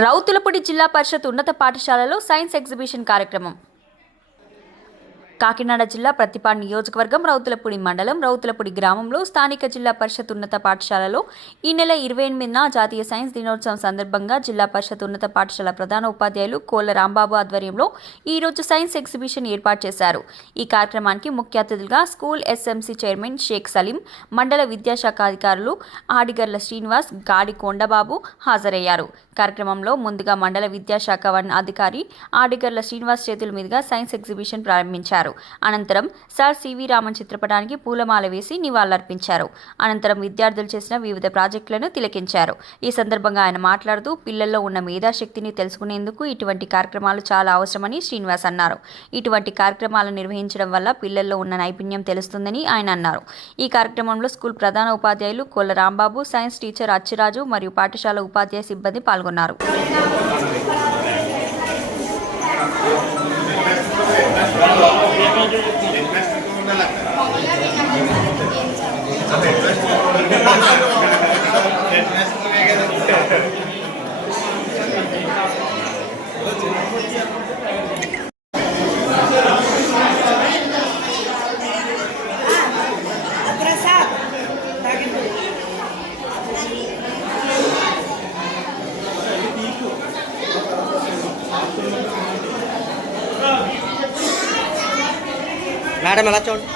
రౌతులపూడి జిల్లా పరిషత్ ఉన్నత పాఠశాలలో సైన్స్ ఎగ్జిబిషన్ కార్యక్రమం. కాకినాడ జిల్లా ప్రతిపాడు నియోజకవర్గం రౌతులపూడి మండలం రౌతులపూడి గ్రామంలో స్థానిక జిల్లా పరిషత్ ఉన్నత పాఠశాలలో ఈ నెల 28న జాతీయ సైన్స్ దినోత్సవం సందర్భంగా జిల్లా పరిషత్ ఉన్నత పాఠశాల ప్రధాన ఉపాధ్యాయులు కోళ్ల రాంబాబు ఆధ్వర్యంలో ఈ రోజు సైన్స్ ఎగ్జిబిషన్ ఏర్పాటు చేశారు. ఈ కార్యక్రమానికి ముఖ్య అతిథులుగా school SMC chairman Sheikh Salim, మండల విద్యాశాఖ అధికారులు ఆడిగర్ల శ్రీనివాస్, గాడి కొండబాబు హాజరయ్యారు. కార్యక్రమంలో ముందుగా మండల విద్యాశాఖ అధికారి ఆడిగర్ల శ్రీనివాస్ చేతుల మీదుగా సైన్స్ ఎగ్జిబిషన్ ప్రారంభించారు. అనంతరం సార్ సివి రామన్ చిత్రపటానికి పూలమాల వేసి నివాళులర్పించారు. అనంతరం విద్యార్థులు చేసిన వివిధ ప్రాజెక్టులను తిలకించారు. ఈ సందర్భంగా ఆయన మాట్లాడుతూ పిల్లల్లో ఉన్న మేధాశక్తిని తెలుసుకునేందుకు ఇటువంటి కార్యక్రమాలు చాలా అవసరమని శ్రీనివాస్ అన్నారు. ఇటువంటి కార్యక్రమాలను నిర్వహించడం వల్ల పిల్లల్లో ఉన్న నైపుణ్యం తెలుస్తుందని ఆయన అన్నారు. ఈ కార్యక్రమంలో స్కూల్ ప్రధాన ఉపాధ్యాయులు కోళ్ల రాంబాబు, సైన్స్ టీచర్ అచ్చిరాజు మరియు పాఠశాల ఉపాధ్యాయ సిబ్బంది పాల్గొన్నారు. మేడం ఎలా చూడండి.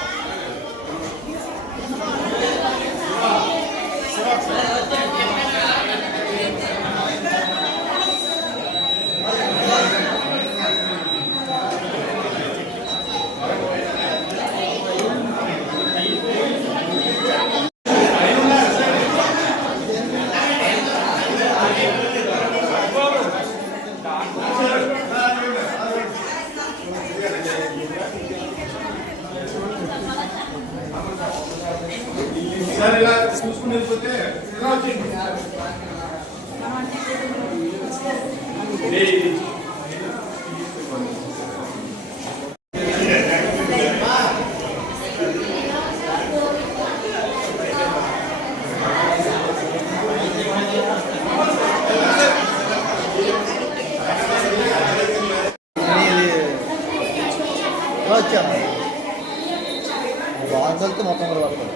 ఇలా చూసుకుని వెళ్ళిపోతే ఇలా వచ్చింది. వచ్చాము బాగుంటే మొత్తం కూడా పడుతుంది.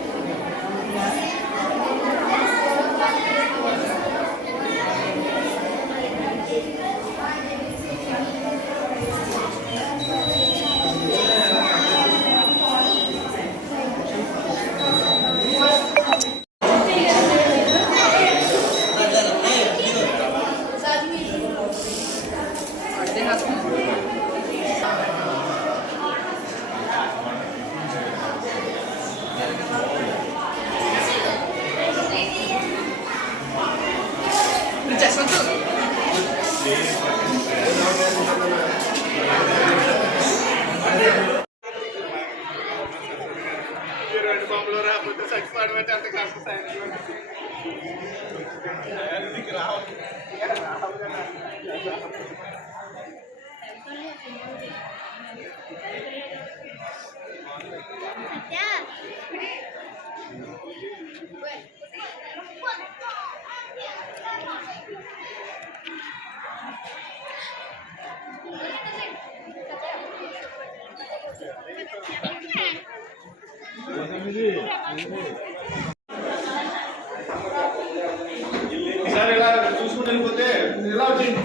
ఈసారి ఇలా చూసుకుని వెళ్ళిపోతే ఇలా వచ్చింది.